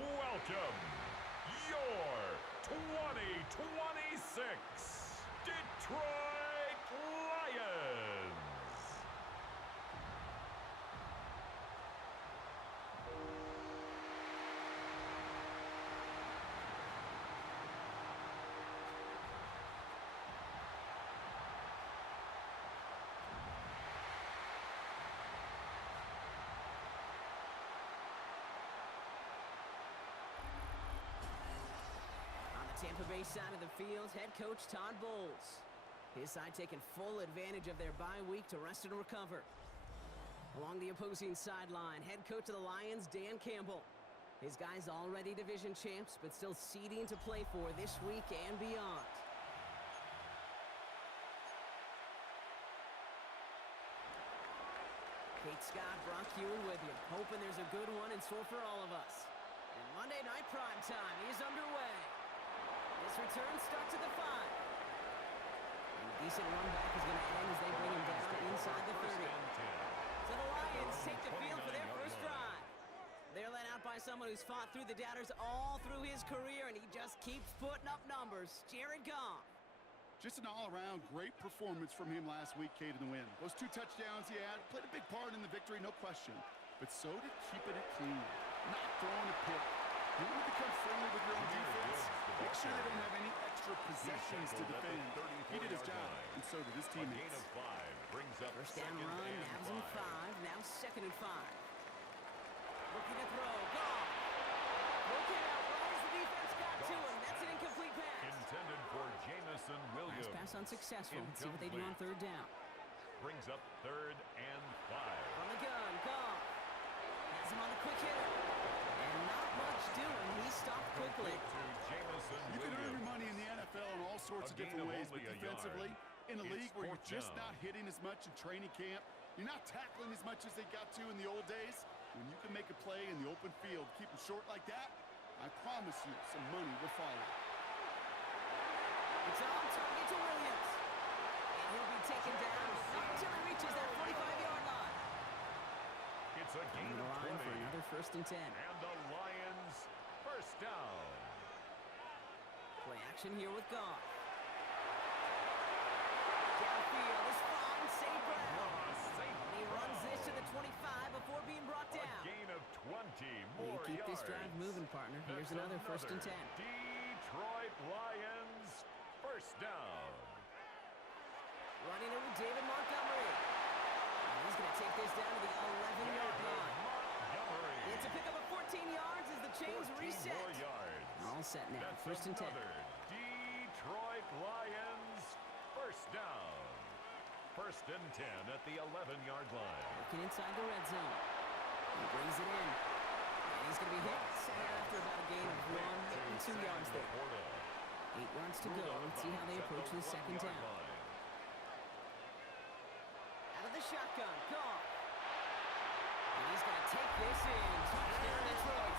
welcome your 2026 Detroit Lions. Tampa Bay side of the field, head coach Todd Bowles. His side taking full advantage of their bye week to rest and recover. Along the opposing sideline, head coach of the Lions, Dan Campbell. His guys already division champs, but still seeding to play for this week and beyond. Kate Scott, Brock Hewen with you, hoping there's a good one in store for all of us. And Monday Night Prime Time is underway. This return starts at the 5. And a decent run back is going to end as they bring him down inside the 30. So the Lions take the field for their first drive. They're led out by someone who's fought through the doubters all through his career, and he just keeps putting up numbers. Jared Goff. Just an all-around great performance from him last week, Kate, in the win. Those 2 touchdowns he had played a big part in the victory, no question. But so did keeping it clean, not throwing a pick. You want to become friendly with your own defense? Make sure they don't have any extra possessions to defend. He did his job, and so did his teammates. A gain of 5 brings up first down run, nabs him 5, now 2nd and 5. Looking to throw, Goff. Looking out, right as the defense got to him. That's an incomplete pass. Intended for Jamison Williams. Last pass unsuccessful. Let's see what they do on 3rd down. Brings up 3rd and 5. On the gun, Goff. Has him on the quick hitter. And not much doing. He stopped quickly. You can earn your money in the NFL in all sorts of different ways, but defensively, in a league where you're just not hitting as much in training camp, you're not tackling as much as they got to in the old days, when you can make a play in the open field, keep them short like that, I promise you some money will follow. It's on target to Williams. And he'll be taken down until he reaches that 45-yard line. It's a gain of 20 for another 1st and 10. And the Lions first down. Play action here with Goff. Downfield is fine, St. Brown. He runs this to the 25 before being brought down. A gain of 20 more keep yards. This drive moving, partner. Here's another 1st and 10. Detroit Lions first down. Running it with David Montgomery. He's going to take this down to the 11-yard line. It's a pickup of 14 yards as the chains reset. More yards. All set now. That's 1st and 10. Detroit Lions first down. 1st and 10 at the 11-yard line. Looking inside the red zone. He brings it in. And he's going to be hit. Set after about a gain of 1 2 yards there. 8 yards to go. Let's see how they approach the 2nd down. Out of the shotgun, Goff. And he's going to take this in. Touchdown Detroit.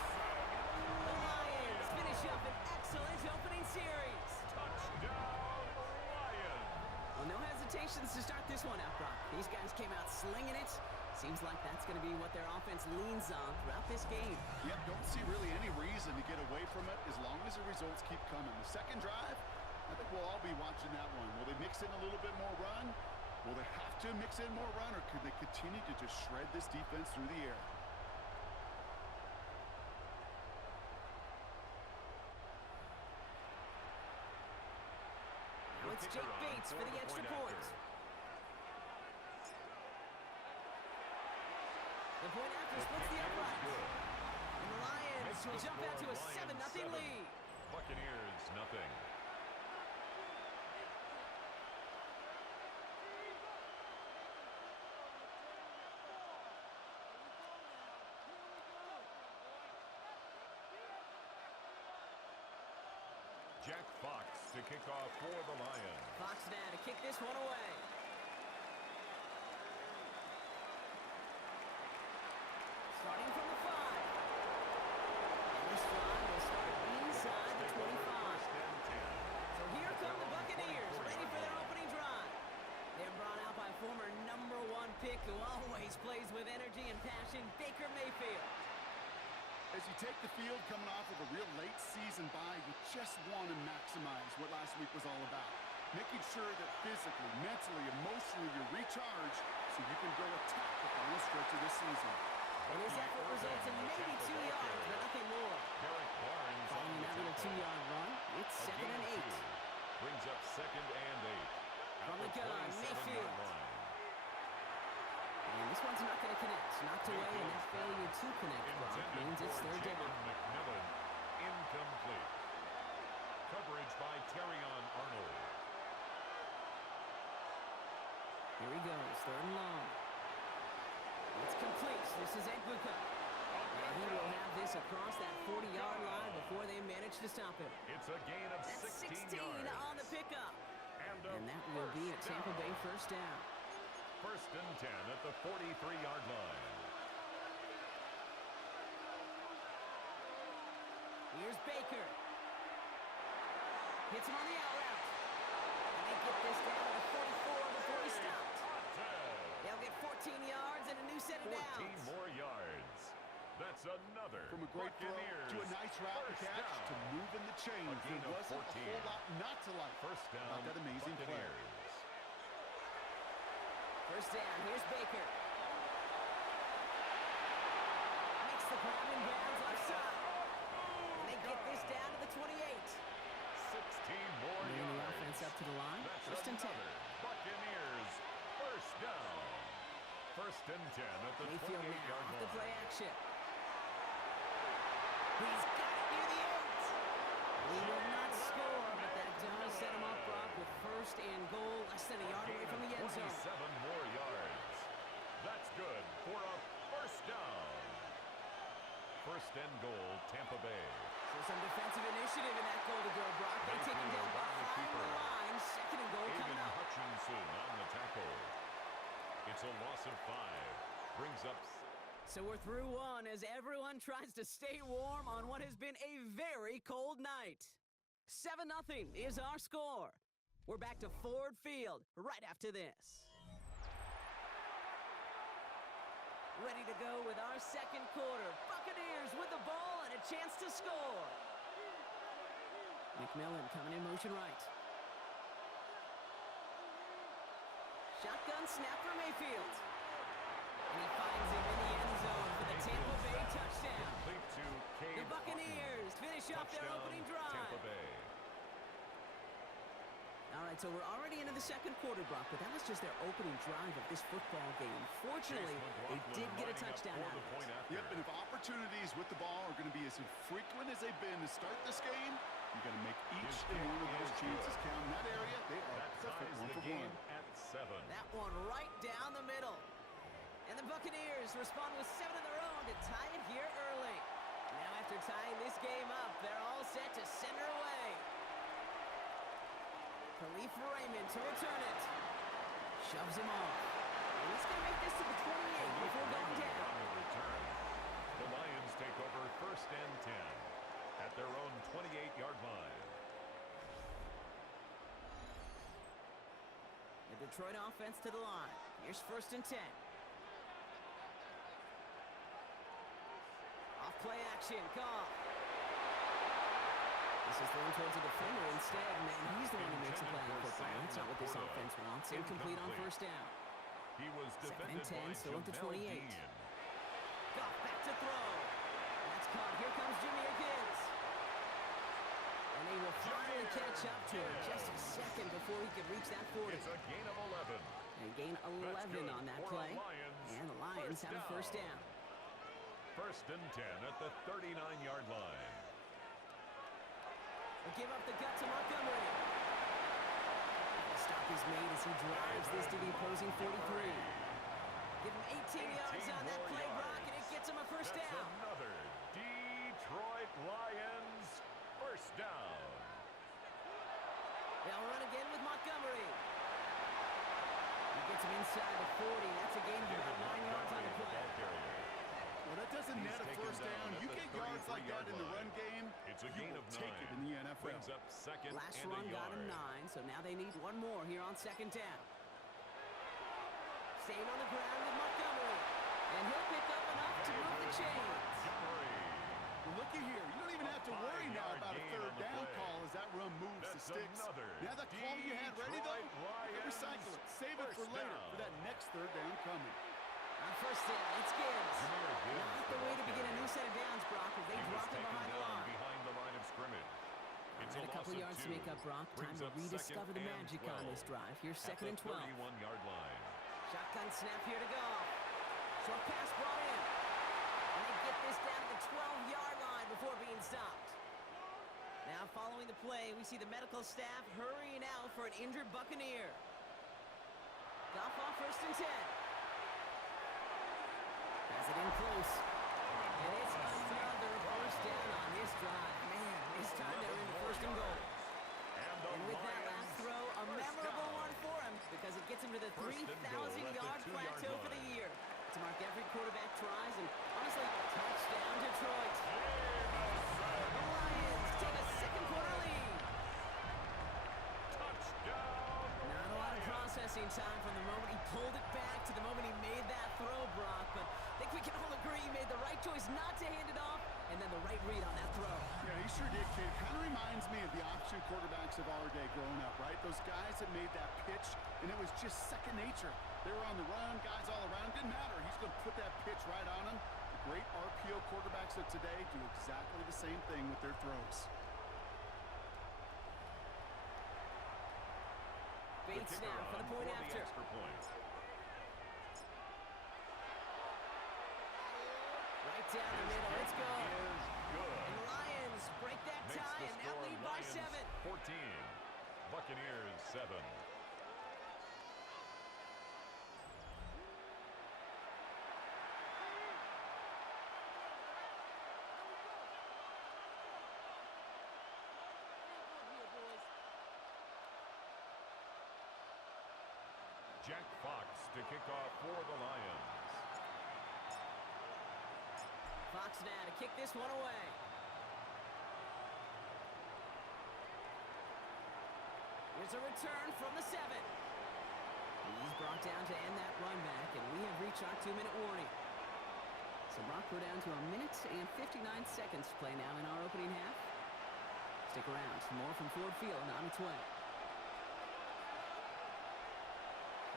The Lions finish up an excellent opening series. Touchdown Lions. Well, no hesitations to start this one out, Brock. These guys came out slinging it. Seems like that's going to be what their offense leans on throughout this game. Yep, don't see really any reason to get away from it as long as the results keep coming. The 2nd drive, I think we'll all be watching that one. Will they mix in a little bit more run? Will they have to mix in more run, or could they continue to just shred this defense through the air? Now it's Jake Bates for the extra point. The point after splits the uprights. And the Lions will jump out to a 7-0 lead. Buccaneers, nothing. Jack Fox to kick off for the Lions. Fox now to kick this one away. Starting from the 5. And this drive will start inside the 25. So here come the Buccaneers, ready for their opening drive. They're brought out by former #1 pick who always plays with energy and passion, Baker Mayfield. As you take the field coming off of a real late season bye, you just want to maximize what last week was all about. Making sure that physically, mentally, emotionally you're recharged so you can go attack the final stretch of this season. And his effort results in maybe 2 yards, but nothing more. Following that little 2-yard run, it's 2nd and 8. Brings up 2nd and 8. From the gun, Mayfield. And this one's not going to connect. Knocked away, and that failure to connect, Brock, means it's 3rd down. McMillan, incomplete. Coverage by Terrion Arnold. Here he goes, 3rd and long. It's complete. This is Egbuka. And he will have this across that 40-yard line before they manage to stop him. It's a gain of That's 16 yards. on the pickup. And that will be a Tampa Bay 1st down. 1st and 10 at the 43-yard line. Here's Baker. Hits him on the out route. And they get this down to the 44 before he stopped. They'll get 14 yards and a new set of 14 downs. more yards. That's another. From a great throw to a nice route and catch to moving the chains. There wasn't a whole lot not to like 1st down, about that amazing play. Buccaneers. 1st down, here's Baker. Makes the grab and bounds offside. And they get this down to the 28. 16 more Moving yards. the offense up to the line. That's 1st and 10. another Buccaneers 1st down. 1st and 10 at the Mayfield now 28-yard off the line. play action. He's got it near the 8. He will not score, but that does set him up, Brock, with 1st and goal, less than a yard away from the end zone. 27 more yards. That's good for a 1st down. 1st and goal, Tampa Bay. So some defensive initiative in that goal to go, Brock. They take him down behind the line. 2nd and goal coming Aiden up. Hutchinson on the tackle. It's a loss of 5. Brings up. So we're through one as everyone tries to stay warm on what has been a very cold night. 7-0 is our score. We're back to Ford Field right after this. Ready to go with our 2nd quarter. Buccaneers with the ball and a chance to score. McMillan coming in motion right. Shotgun snap for Mayfield. And he finds him in the end zone for the Tampa Bay touchdown. Complete to Cade The Buccaneers finish off their Touchdown, opening drive. Tampa Bay. All right, so we're already into the 2nd quarter, Brock, but that was just their opening drive of this football game. Fortunately, they did get a touchdown out of it. Yep, and if opportunities with the ball are going to be as infrequent as they've been to start this game, you got to make each and one of those chances count. In that area, they are That perfect ties one the for game one. at 7. That one right down the middle. And the Buccaneers respond with 7 of their own to tie it here early. Now after tying this game up, they're all set to send her away. Khalif Raymond to return it. Shoves him off. And he's going to make this to the 28 before going down. On the return, the Lions take over 1st and 10 at their own 28-yard line. The Detroit offense to the line. Here's 1st and 10. Off play action. Goff. This is thrown towards a defender instead, man. He's the one who makes a play on football. That's not what this offense wants. Incomplete on 1st down. He was 2nd defended and 10, by still at the Jamel 28. Dean. Goff back to throw. That's caught. Here comes Jimmy Gibbs. And they will finally catch up to him just a second before he could reach that 40. It's a gain of 11. They gain 11 on that for play. the Lions. And the Lions have a 1st down. 1st and 10 at the 39-yard line. They'll give up the gut to Montgomery. The stop is made as he drives this to the opposing 43. Give him 18 yards on that play, Brock, and it gets him a 1st That's down. another Detroit Lions 1st down. They'll run again with Montgomery. He gets him inside the 40. That's a gain of about 9 yards on the play. Well, that doesn't He's net a taken 1st down. down You at get the yards like that in the 33-yard run game, It's a you gain will of 9. take it in the NFL. Brings up 2nd Last and run a got him yard. 9, so now they need one more here on 2nd down. Staying on the ground with Montgomery. And he'll pick up enough to move the chains. Montgomery. Looky here. You don't even have to worry now about a third down call as that run moves the sticks. Now that call you had ready, though, recycle it. Save it for later for that next third down coming. On first down, it's Gibbs. Not the way to begin a new set of downs, Brock, as they drop him behind the line of scrimmage. It's a couple yards to make up, Brock. Time to rediscover the magic on this drive. Here's second and 12. 31-yard line. Shotgun snap here to go. Short pass brought in. And they get this down to the 12-yard line before being stopped. Now following the play, we see the medical staff hurrying out for an injured Buccaneer. Goff off first and 10. Has it in close. And it's another first down on this drive. Man, this time they're in the first and goal. And with that last throw, a memorable one for him because it gets him to the 3,000-yard plateau for the year. To mark every quarterback tries, and honestly, touchdown Detroit. The Lions take a second quarter lead. Touchdown. Not a lot of processing time from the moment he pulled it back to the moment he made that throw, Brock, but I think we can all agree he made the right choice not to hand it off, and then the right read on that throw. Yeah, he sure did, kid. Kind of reminds me of the option quarterbacks of our day growing up, right? Those guys that made that pitch, and it was just second nature. They were on the run, guys all around. Didn't matter. He's going to put that pitch right on him. The great RPO quarterbacks of today do exactly the same thing with their throws. Bates now for the point after. Extra point. Right down the middle. Let's go. Is good. And the Lions break that Makes tie the and now score lead by Lions 7. 14. Buccaneers 7. Jack Fox to kick off for the Lions. Fox now to kick this one away. Here's a return from the 7. He's brought down to end that run back, and we have reached our 2-minute warning. So Brock, we're down to 1 minute and 59 seconds to play now in our opening half. Stick around. More from Ford Field on its way.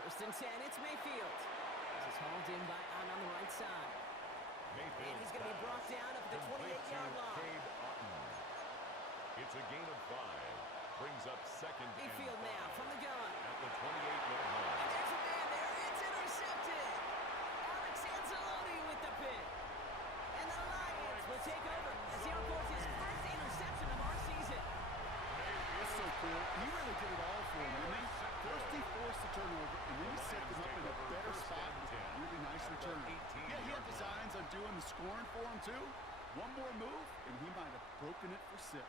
First and 10, it's Mayfield. This is hauled in by on the right side. Mayfield, and he's going to be brought down up at the 28-yard line. It's a gain of 5. Brings up second Mayfield and 5. now from the gun. At the 28-yard line. And there's a man there. It's intercepted. Alex Anzalone with the pick. And the Lions will take over as he records his first interception of our season. That's so cool. He really did it all for him, didn't he? First he forced the turnover, and then he set them up in a better spot with a really nice return. Yeah, he had designs on doing the scoring for him, too. One more move, and he might have broken it for 6.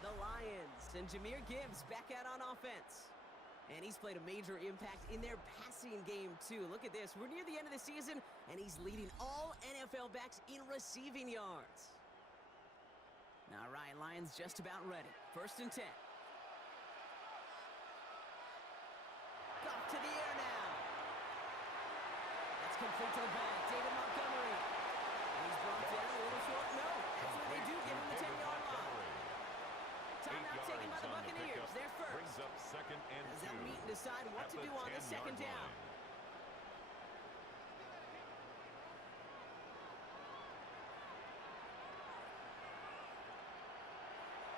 The Lions and Jahmyr Gibbs back out on offense. And he's played a major impact in their passing game, too. Look at this. We're near the end of the season, and he's leading all NFL backs in receiving yards. All right, Lions just about ready. First and 10. Off to the air now. That's complete to the back. David Montgomery. And he's brought down a little short. No, that's where they do give him the 10-yard line. Timeout taken by the Buccaneers. They're first. Brings up second and 2. As they'll meet and decide what to do on this second down.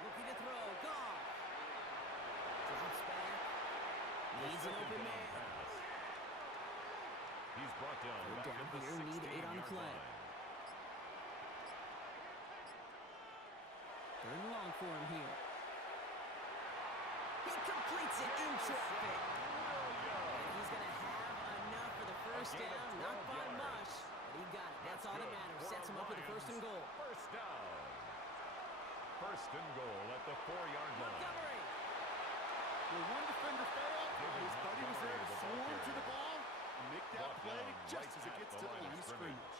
Looking to throw. Goff. Drops back. Needs an open man. He's brought down back down at the here. Need 8 on the play. line. Third and long for him here. He completes it in traffic. And he's going to have enough for the first down. Not by much, but he got it. That's all that matters. Sets him up with a first and goal. First down. First and goal at the 4-yard line. Montgomery. Well, one defender failed. His buddy was there to swarm to the ball and make that play just as it gets to the line of scrimmage.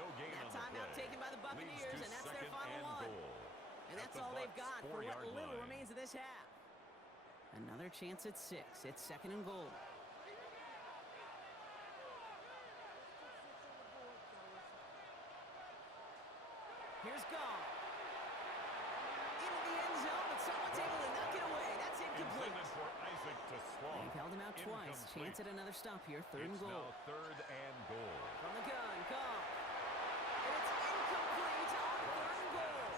No gain on the timeout play. taken by the Buccaneers, Leads to and that's their second final and one. goal. And At that's the all they've Bucs' got for what 4-yard little line. remains of this half. Another chance at 6. It's second and goal. out twice. Incomplete. Chance at another stop here. Third and It's goal. now third and goal. From the gun, Goff. And it's incomplete on third and goal.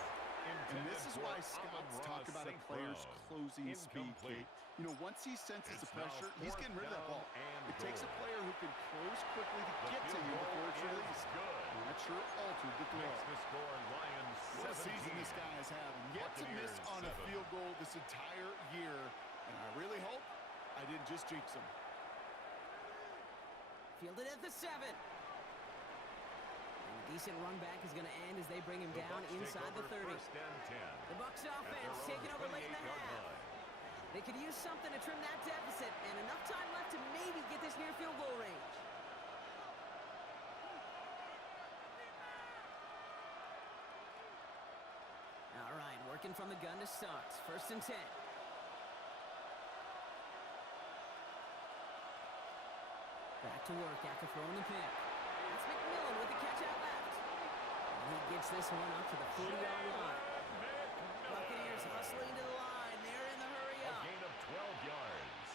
And this is why Intended for scouts Amon-Ra talk about a St. player's Brown. closing speed, Kate. You know, once he senses It's the pressure, now he's getting rid of that fourth ball. down and It takes a goal. player who can close quickly to The get to field you before it's goal is released. good. And that sure altered the throw. Makes the score Lions What a 17. season this guy is having. Yet to miss Buccaneers on a 7. field goal this entire year. And I really hope I didn't just jinx him. Fielded at the 7. And a decent run back is going to end as they bring him The down Bucs take inside the over 30. first and 10. The Bucs At their offense own taking over late in the 28-yard half. line. They could use something to trim that deficit, and enough time left to maybe get this near field goal range. All right, working from the gun to start. First and 10. Back to work after throwing the pick. That's McMillan with the catch out left. And he gets this one up to the 40-yard line. Buccaneers hustling to the line. They're in the hurry A up. gain of 12 yards.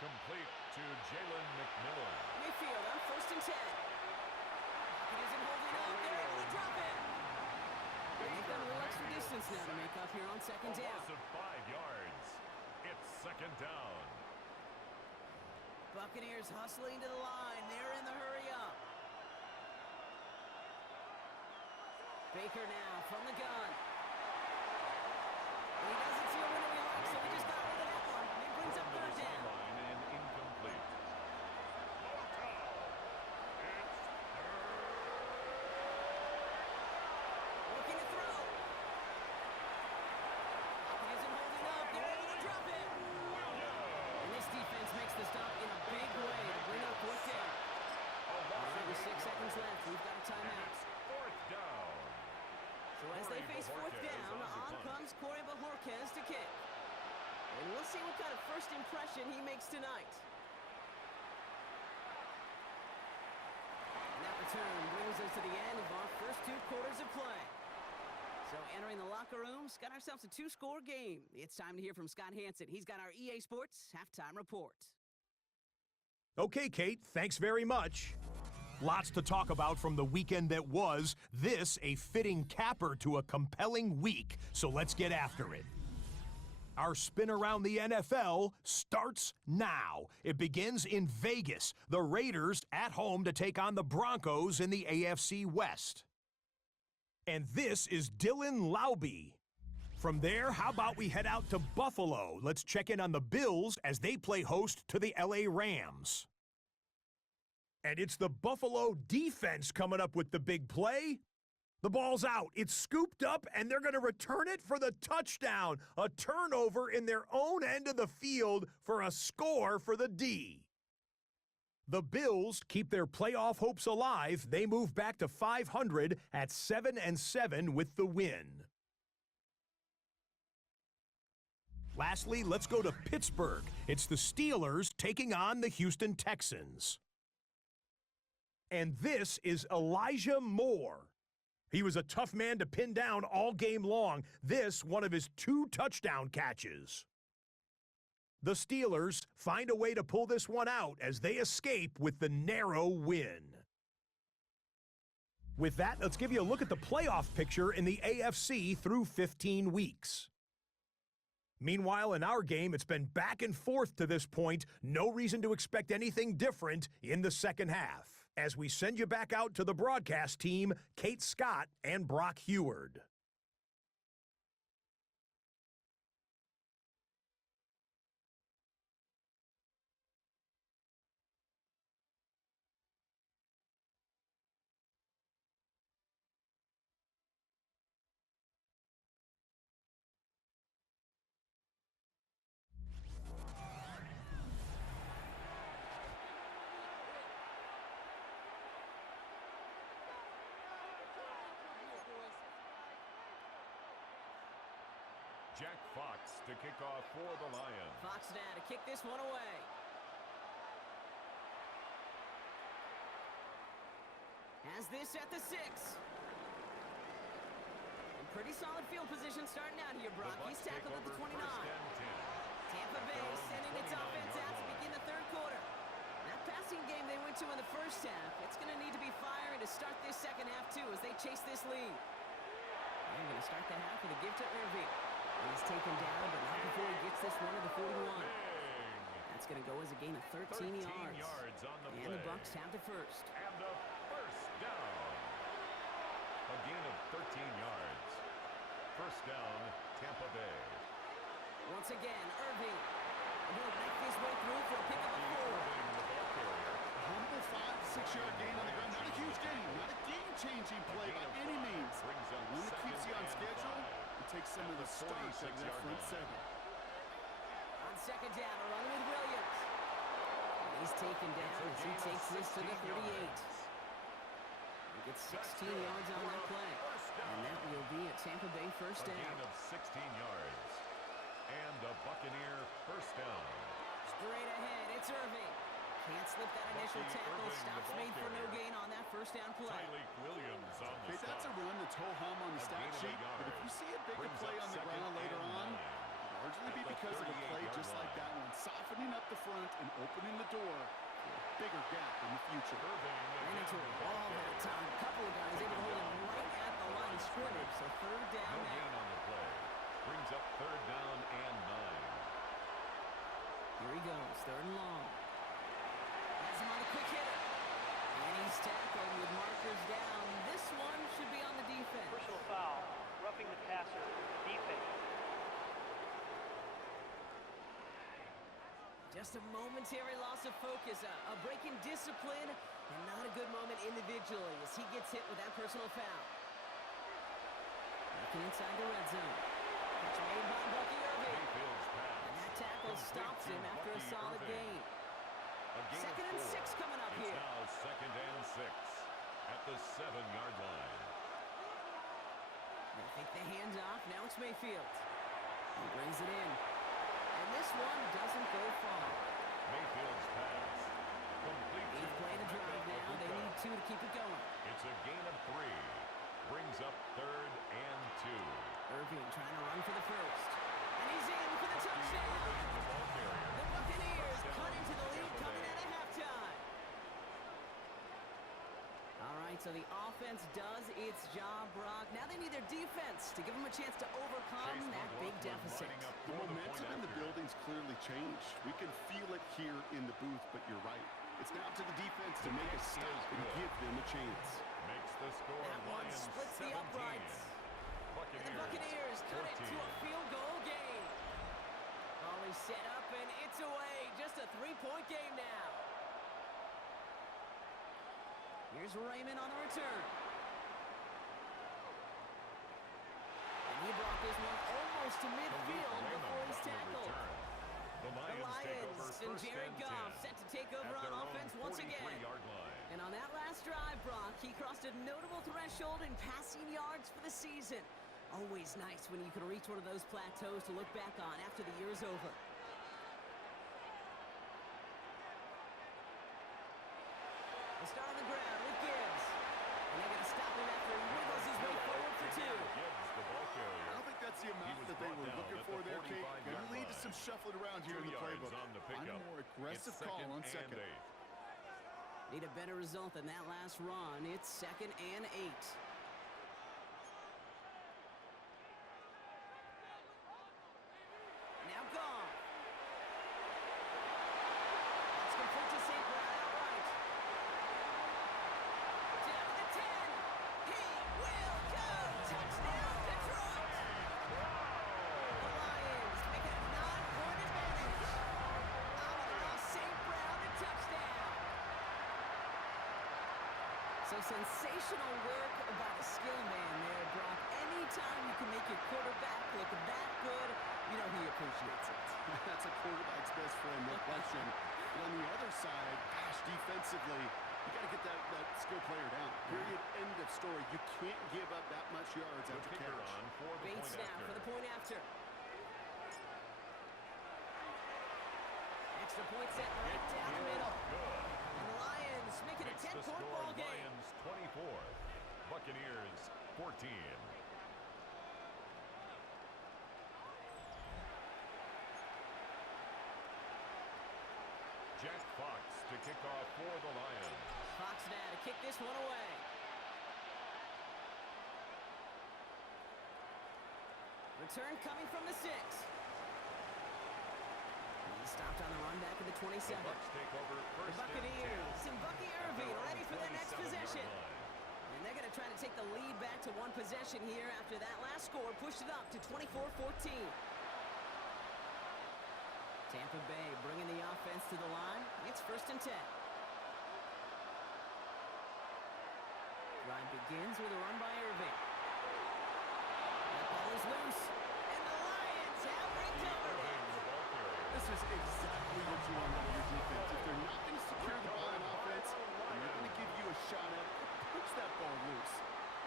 Complete to Jalen McMillan. Mayfield on first and 10. Pocket isn't holding up. They're able to drop it. They've got a little extra distance now to make up here on second A down. loss of 5 yards. It's second down. Buccaneers hustling to the line. They're in the hurry up. Baker now from the gun. And he doesn't see a winner he likes, so he just got rid of that one. And it brings up third down. Line and incomplete. Looking to throw. Pocket isn't holding up. They're able to drop it. And this defense makes the stop in a big way to bring up fourth down. All right, with 6 seconds left, we've got a And timeout. it's fourth down. So as they face fourth Bojorquez down, on the on punt. comes Corey Bojorquez to kick. And we'll see what kind of first impression he makes tonight. And that return brings us to the end of our first 2 quarters of play. So entering the locker rooms, got ourselves a 2-score game. It's time to hear from Scott Hansen. He's got our EA Sports halftime report. Okay, Kate, thanks very much. Lots to talk about from the weekend that was. This a fitting capper to a compelling week, so let's get after it. Our spin around the NFL starts now. It begins in Vegas. The Raiders at home to take on the Broncos in the AFC West. And this is Dylan Laube. From there, how about we head out to Buffalo? Let's check in on the Bills as they play host to the LA Rams. And it's the Buffalo defense coming up with the big play. The ball's out. It's scooped up, and they're going to return it for the touchdown. A turnover in their own end of the field for a score for the D. The Bills keep their playoff hopes alive. They move back to 500 at 7-7 with the win. Lastly, let's go to Pittsburgh. It's the Steelers taking on the Houston Texans. And this is Elijah Moore. He was a tough man to pin down all game long. This, one of his 2 touchdown catches. The Steelers find a way to pull this one out as they escape with the narrow win. With that, let's give you a look at the playoff picture in the AFC through 15 weeks. Meanwhile, in our game, it's been back and forth to this point. No reason to expect anything different in the second half. As we send you back out to the broadcast team, Kate Scott and Brock Heward. Jack Fox to kick off for the Lions. Fox now to kick this one away. Has this at the 6. And pretty solid field position starting out here, Brock. He's tackled at the 29. Tampa Bay sending its offense out to begin the third to start this second half, too, as they chase this lead. They're going to start the half with a give to Irving. He's taken down, but not before he gets this one to the 41. That's going to go as a gain of 13 yards. On the and play. the Bucs have the first. And a first down. A gain of 13 yards. First down, Tampa Bay. Once again, Irving. And he'll make his way through for a pick of the 4. Irving, the ball carrier. A humble 5 to 6 yard gain on the ground. Not a huge gain, not a game-changing play by any means. Brings up But when it keeps you on second and schedule, 5. it takes some of the starch out of that 46-yard front line. seven. On second down, a run with Williams. And he's taken down as he takes this to the 38. He gets 16 yards on that play. And that will be a Tampa Bay first A down. gain of 16 yards. And a Buccaneer first down. Straight ahead, it's Irving. Can't slip that initial Bucky tackle. Irving, the Stops ball made for no carrier. gain on that first down play. Tyleek Williams on the Okay, stop. that's a run that's ho-hum on the A stat gain of sheet, 8 but if you yards. see a bigger Brings play up on the second ground later and on, 9. it'll largely be At the because of a play 38-yard just like line. that one, softening up the front and opening the door for a bigger gap in the future. Irving Ran into again, a the ball wall that carrier. time. A couple of guys able to hold him right at the line of scrimmage. So third down No now. gain on the play. Brings up third down and 9. Here he goes, third and long. Has him on the quick hitter. And he's tackled with markers down. This one should be on the defense. Personal foul, roughing the passer, defense. Just a momentary loss of focus, a break in discipline, and not a good moment individually as he gets hit with that personal foul. Looking inside the red zone. Catch made by Bucky Irving. Mayfield's pass. And that tackle Complete stops to him after a Bucky solid Irving. gain. A gain of Second and 4. 6 coming up It's here. now second and 6 at the 7-yard line. They think the hands off. Now it's Mayfield. He brings it in. And this one doesn't go far. Mayfield's pass. Complete to Eighth play to drive now. They Bucca. need 2 to keep it going. It's a gain of 3. Brings up third and 2. Irving trying to run for the first. And he's in for the touchdown. Irving, the ball carrier. The Buccaneers Touchdown, cut into the lead Tampa coming Bay. out of halftime. All right, so the offense does its job, Brock. Now they need their defense to give them a chance to overcome Chase that big McLaughlin deficit. lining up The for momentum point in the after. building's clearly changed. We can feel it here in the booth, but you're right. It's now up to the defense to make a kick stop is and good. give them a chance. Makes the score That one Lions splits the 17. uprights. And the Buccaneers cut it to a 14. field goal game. Always set up, and it's away. Just a 3-point game now. Here's Raymond on the return. And he brought this one almost to midfield before he's tackled. The The Lions take over Lions and first Jared and Goff 10 set to take over at on their own offense once again. 43-yard line. And on that last drive, Brock, he crossed a notable threshold in passing yards for the season. Always nice when you can reach one of those plateaus to look back on after the year is over. They start on the ground with Gibbs. And they're going to stop him after he wiggles his way forward for 2. Gibbs, the ball I carrier. don't think that's the amount was that they brought were down looking at for the there, Kate. 45-yard Going to lead to line. some shuffling around here 2 in the yards playbook. on the Find a pickup. more aggressive It's call second on and second. 8. Need a better result than that last run. It's 2nd and 8. Now gone. That's complete to St. Brown outright. Down to the 10. He will go. Touchdown, Detroit. The Lions make it a 9-point advantage. Amon-Ra St. Brown to touchdown. So sensational work by the skill man there, Brock. Anytime you can make your quarterback look that good, you know he appreciates it. That's a quarterback's best friend, no question. But on the other side, gosh, defensively, you got to get that skill player down. Period. End of story. You can't give up that much yards The after kicker catch. on for the Bates point now after. for the point after. Extra point set right down the middle. Good. And the Lions make it a Makes the 10-point score ball game. Lions 24. Buccaneers 14. Jack Fox to kick off for the Lions. Fox now to kick this one away. Return coming from the 6. He's stopped on the run back at the 27. The Bucs take over The first and 10. Buccaneers and Bucky Irving They're on ready for their next 27-yard possession. line. And they're going to try to take the lead back to one possession here after that last score pushed it up to 24-14. Tampa Bay bringing the offense to the line. It's first and 10. Drive begins with a run by Irving. That ball is loose, and the Lions have recovered it. This is exactly what you want out of your defense. If they're not going to secure the ball on offense, and they're going to give you a shot at it, push that ball loose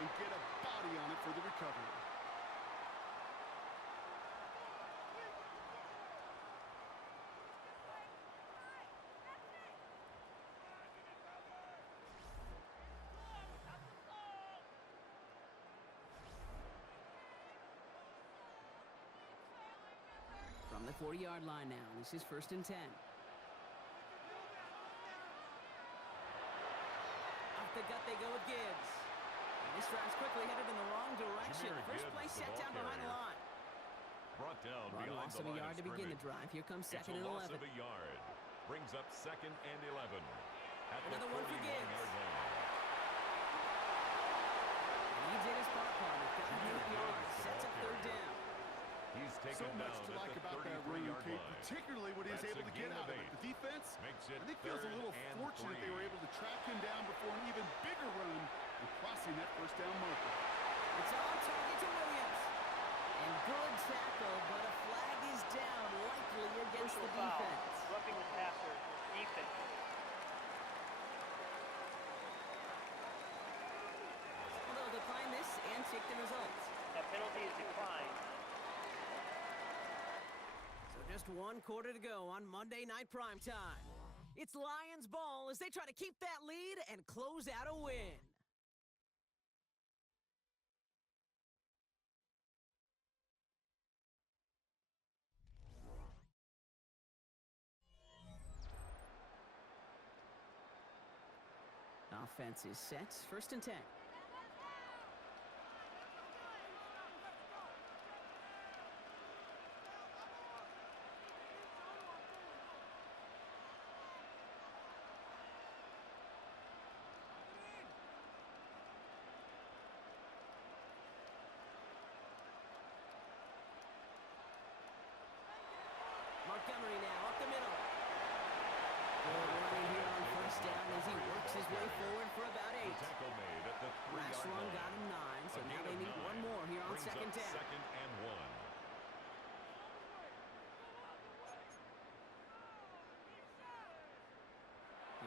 and get a body on it for the recovery. From the 40-yard line now, this is first and 10. Off the gut they go with Gibbs. And this drive's quickly headed in the wrong direction. Jahmyr First Gibbs, play the set ball down behind the carrier. line. Brought down Run behind loss the of a line yard of to begin the scrimmage. drive. Here comes It's second a and loss 11. of a yard. Brings up second and 11. At the Another one for Gibbs. 41-yard line. And he did his part, partner. Got him 8 yards. Sets up third down. He's So taken much down to at like the about that run, 33-yard Kate, line. particularly what he was That's able a to get gain out of of it. 8. The defense, Makes it I think, feels a third little and fortunate 3. they were able to track him down before an even bigger run and crossing that first down marker. It's on target to Williams. And good tackle, but a flag is down, likely against the Crucial foul. defense. Roughing the passer. Defense. They'll decline this and take the results. That penalty is declined. So just 1 quarter to go on Monday Night Primetime. It's Lions ball as they try to keep that lead and close out a win. Offense is set. First and 10. Montgomery now up the middle. Good running here on first down as he works his way forward for about 8. The tackle made at the 3-yard Last run line. got him 9, so A now gain they of need 9. one more here on Brings second up down. second and 1.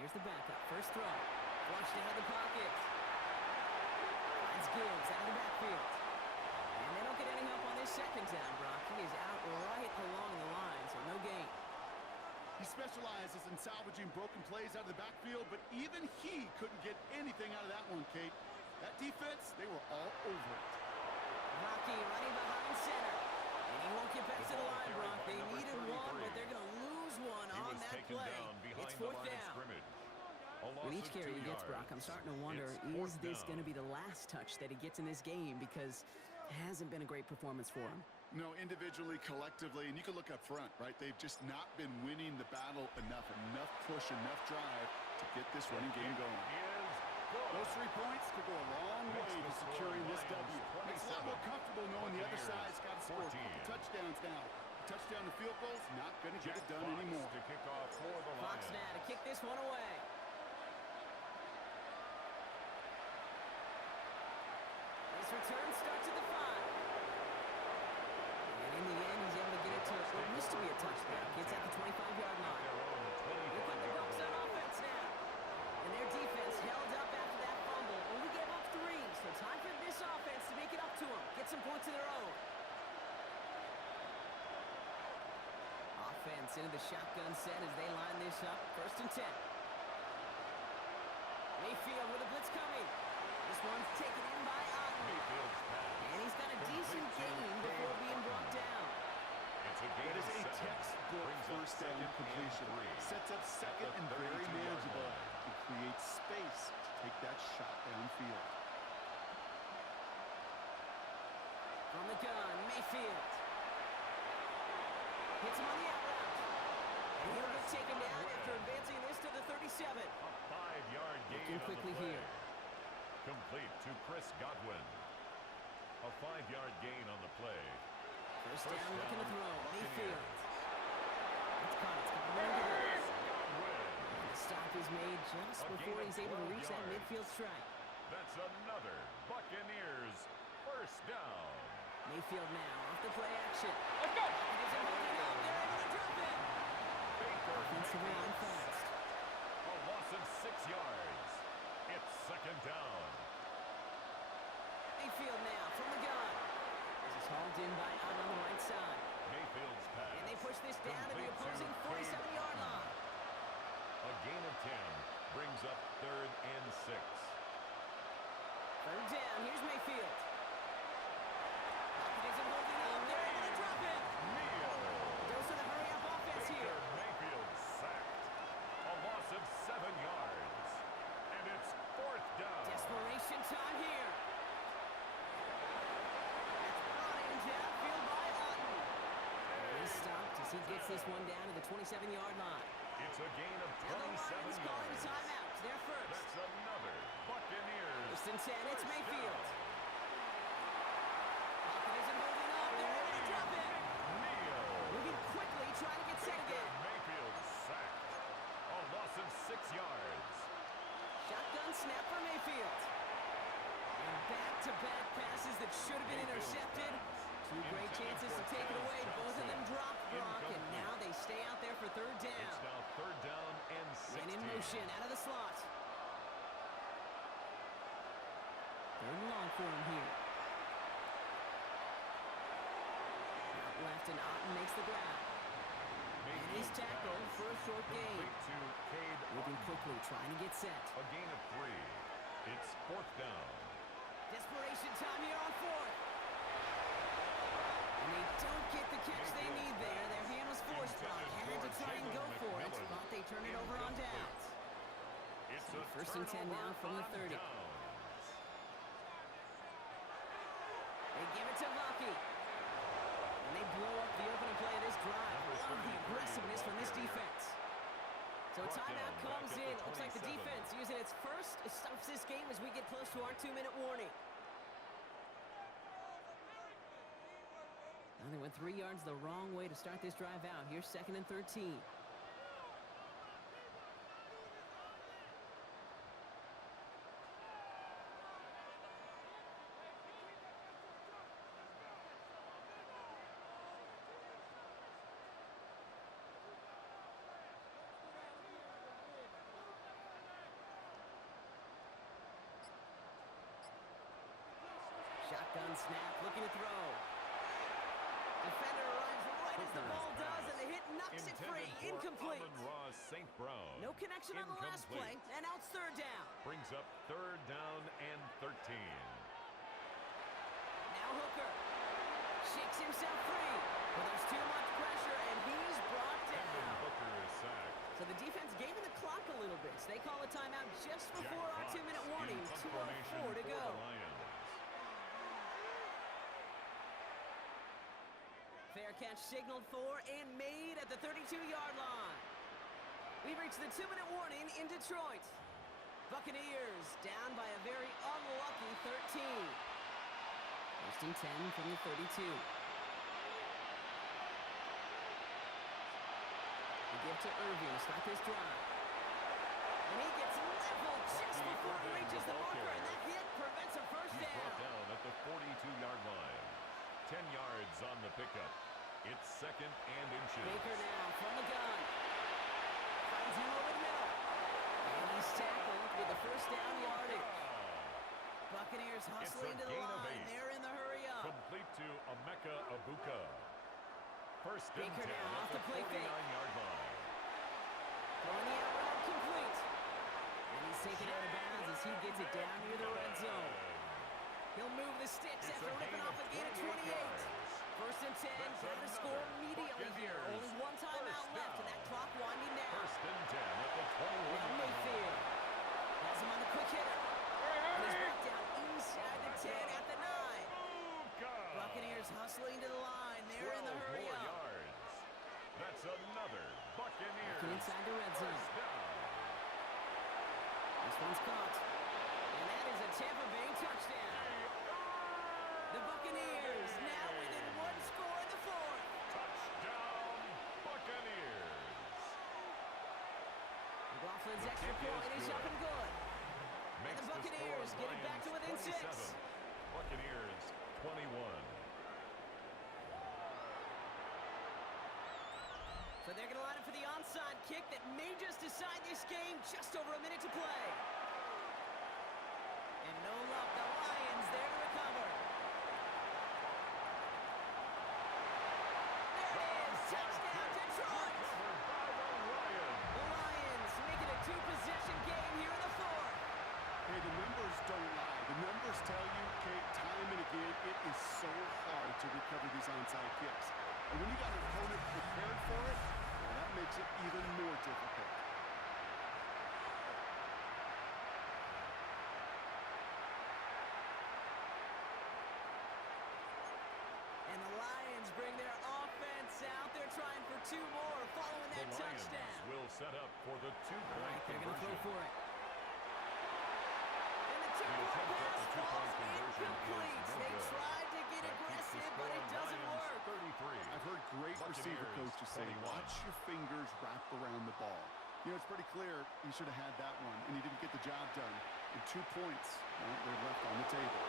Here's the backup. First throw. Flushed out of the pocket. Finds Gibbs out of the backfield. And they don't get any help on this second down, Brock. He is out right along the line, so no gain. He specializes in salvaging broken plays out of the backfield, but even he couldn't get anything out of that one, Kate. That defense, they were all over it. Rocky running behind center. And he won't get back to the line, Brock. They needed one, but they're going to lose one He on was that taken play. down behind It's the fourth line of down. scrimmage. A loss With each of carry 2 he gets, Brock, I'm yards. starting to wonder, It's is fourth this down. going to be the last touch that he gets in this game? Because it hasn't been a great performance for him. No, individually, collectively, and you can look up front, right? They've just not been winning the battle enough push, enough drive to get this running game going. Those 3 points could go a long way to securing this W. It's a lot more comfortable knowing the other side's got to score a couple touchdowns now. A touchdown to field goal's not going to get it done anymore. To kick off for the Fox Lions. now to kick this one away. This return starts at the 5. And in the end, he's able to get it to what used to be a touchback. It's at the 25-yard line. Here come the Bucs on offense now. And their defense held up after that fumble. Only gave up 3, so time for this offense to make it up to them. Get some points of their own. Offense into the shotgun set as they line this up. First and 10. Mayfield with a blitz coming. This one's taken in by Otten. Mayfield's pass. And he's got a decent gain before being brought down. It's a gain That is of a 7. textbook Brings up first down second and completion. 3. Sets up second At the and very 32-yard manageable line. and creates space to take that shot downfield. From the the gun, Mayfield. Hits him on the out route. And he'll get taken down after advancing this to the 37. A 5-yard gain Looking on quickly the play. here. Complete to Chris Godwin. A 5-yard gain on the play. First First down, looking to down, throw. Buccaneers. Mayfield. It's caught. It's got one to go. Godwin. The stop is made just A before gain of he's able to 12 reach that yards. midfield strike. That's another Buccaneers first down. Mayfield now off the play action. Let's go. It isn't holding up. They're able to drop it. Baker Offensive line Mayfield. fast. A loss of 6 yards. It's second down. Mayfield now from the gun. This is hauled in by out on the right side. Mayfield's pass. And they push this down to the Complete opposing to 47-yard line. A gain of 10 brings up 3rd and 6. Third down. Here's Mayfield. Pocket isn't holding up. They're able to drop it. Neal. Goes to the hurry-up offense Baker here. Mayfield sacked. A loss of 7 yards. And it's 4th down. Desperation time here. That's brought in downfield by Otten. He's stopped as he gets this one down to the 27-yard line. It's a gain of Now the 27 Lions calling yards. timeout. They're first. That's another Buccaneers. First and 10. It's first Mayfield. down. Pocket isn't holding up. They're able to drop it. Neal. Moving quickly, trying to get set Baker again. Mayfield sacked. A loss of 6 yards. Shotgun snap for Mayfield. And back-to-back passes that should have been Mayfield's intercepted. pass. Two great Intended chances for to take it Dennis away. Both of them Johnson. dropped, Brock, and Incomplete. now they stay out there for third It's down. now 3rd down and 16. And in motion, out of the slot. Third and long for him here. Out left, and Otten makes the grab. And he's Mayfield's tackled pass. for a short gain. Complete to Cade Moving Otton. quickly, trying to get set. A gain of 3. It's 4th down. Desperation time here on fourth. And they don't get the catch they need there. Their hand was forced, Brock. Had to try and go for it, but they turn it over on downs. It's So a first and 10 now from the 30. They give it to Vaki. And they blow up the opening play of this drive. Love the aggressiveness from this defense. So a timeout comes in. Looks like the defense using its first. It stops this game as we get close to our 2-minute warning. Now they went 3 yards the wrong way to start this drive out. Here's 2nd and 13. Shotgun snap, looking to throw. Defender runs right as the ball does, and the hit knocks it free. Incomplete. Ross St. Brown. No connection on the last play, and now it's third down. Brings up 3rd down and 13. Now Hooker shakes himself free, but there's too much pressure, and he's brought Hendon down. Hooker is sacked. So the defense gave him the clock a little bit. So they call a timeout just before our Jack 2-minute Fox warning. in punt formation 2:04 to for go. the Lions. Fair catch signaled for and made at the 32-yard line. We've reached the 2-minute warning in Detroit. Buccaneers down by a very unlucky 13. First and 10 from the 32. They give to Irving to start this drive. And he gets leveled just before he reaches the marker, and that hit prevents a first He's brought down. down at the 42-yard line. 10 yards on the pickup. It's 2nd and inches. Baker now from the gun. Finds him over the middle. And he's tackled with the first down yardage. Buccaneers hustling to the gain of line. 8. They're in the hurry up. Complete to Emeka Abuka. First and Baker 10 now at off the the play fake. 49-yard line. Throwing the out route complete. And he's taken out of bounds as he gets it down near the red zone. He'll move the sticks It's after a ripping gain off of a gain of 28 28. yards. First and 10, That's got to score another immediately here. Buccaneers Only one timeout first left, and that down. clock winding down. First and 10 at the Now 21-yard line. Mayfield has him on the quick hitter. And he's brought down inside the 10 at the 9. Abuka. Buccaneers one's caught. And that is a Tampa Bay touchdown. The Buccaneers now within one score in the fourth. Touchdown, Buccaneers. McLaughlin's extra point is up and good. And the Buccaneers get it back to within 6. Buccaneers 21. So they're going to line up for the onside kick that may just decide this game. Just over a minute to play. And no luck, the Lions there to recover. There it is, touchdown Detroit! The Lions make it a 2-possession game here in the fourth. Hey, the numbers don't lie. The numbers tell you, Kate, time and again, it is so hard to recover these onside kicks. And when you got an opponent prepared for it, well, that makes it even more difficult. And the Lions bring their offense out. They're trying for 2 more following that The Lions touchdown. will set up for the 2-point They're going to throw conversion. for it. And the 2-point attempt at pass the two-point falls conversion incomplete. is no They good. tried to get That keeps the aggressive, score but it doesn't Lions work. 33. I've heard great receiver Buccaneers, coaches say, 21. watch your fingers wrap around the ball. You know, it's pretty clear he should have had that one, and he didn't get the job done. And 2 points, well, they're left on the table.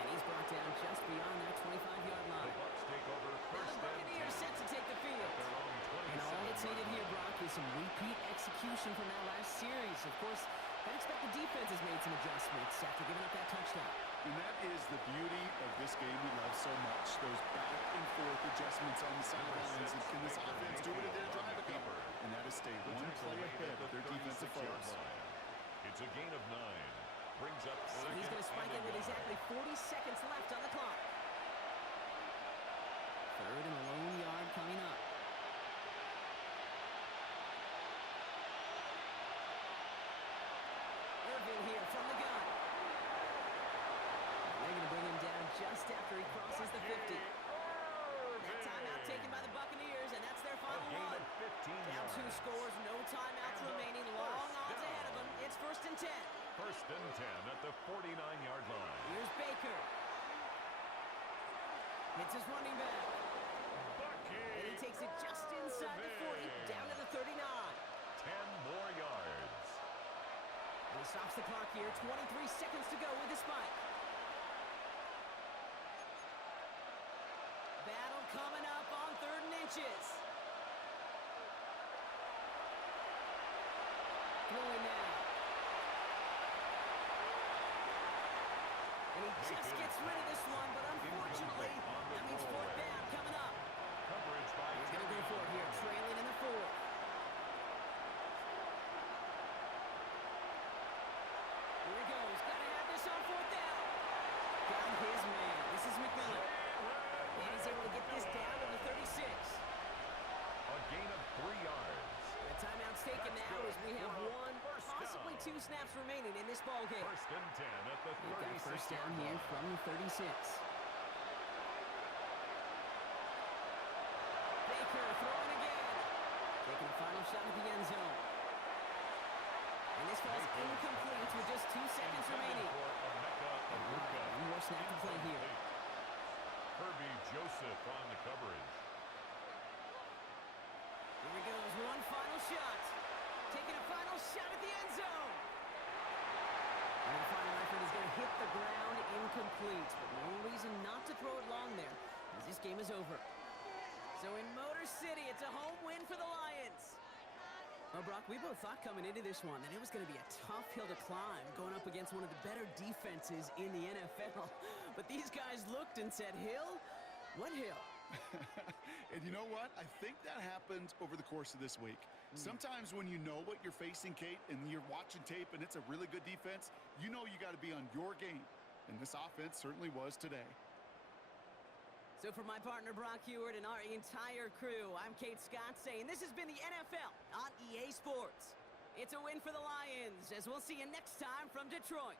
And he's brought down just beyond that 25-yard The line. Bucs take over Now first the and Buccaneers 10. set to take the field. Their own And all that's 27 needed here, Brock, is some repeat execution from that last series. Of course, I expect the defense has made some adjustments after giving up that touchdown. And that is the beauty of this game we love so much. Those back and forth adjustments on the sidelines. And can this offense do what it did to drive a couple? And that is stay The one tackle play made ahead at of the their defensive 36-yard foes. line. It's a gain of 9. Brings up So second he's going to spike and it with a exactly 40 seconds left on the clock. Third and a lone yard coming up. Irvin here from the gun. And they're going to bring him down just after he crosses the 50. That timeout taken by the Buccaneers, and that's their A final gain one. of 15 Down 2 yards. scores, no timeouts And the remaining. Long first odds down. ahead of them. It's first and 10. First and 10 at the 49-yard line. Here's Baker. Hits his running back. And he takes it just inside the 40, down to the 39. 10 more yards. And he stops the clock here. 23 seconds to go with the spike. Battle coming up on 3rd and inches. Throwing now. And he just gets rid of this one, but unfortunately, that means 4th down coming up. Coverage by He's going to go for it here, trailing in the 4th. Here he goes. Got to have this on 4th down. Got his man. This is McMillan. And he's able to get this down to the 36. A gain of 3 yards. The timeout's taken now as we have 1, possibly 2 snaps remaining in this ball game. First and 10 at the We've got first down 36-yard here line. from the 36. Baker throwing again. Taking a final shot at the end zone. And this falls incomplete with just 2 seconds remaining. One more snap to play here. Kirby Joseph on the coverage. Here he goes, one final shot. Taking a final shot at the end zone. And the final effort is going to hit the ground incomplete. But no reason not to throw it long there, as this game is over. So in Motor City, it's a home win for the Lions. Well, Brock, we both thought coming into this one that it was going to be a tough hill to climb, going up against one of the better defenses in the NFL. But these guys looked and said, Hill? What hill? And you know what? I think that happened over the course of this week. Sometimes when you know what you're facing, Kate, and you're watching tape and it's a really good defense, you know you got to be on your game. And this offense certainly was today. So for my partner, Brock Heward, and our entire crew, I'm Kate Scott saying this has been the NFL on EA Sports. It's a win for the Lions, as we'll see you next time from Detroit.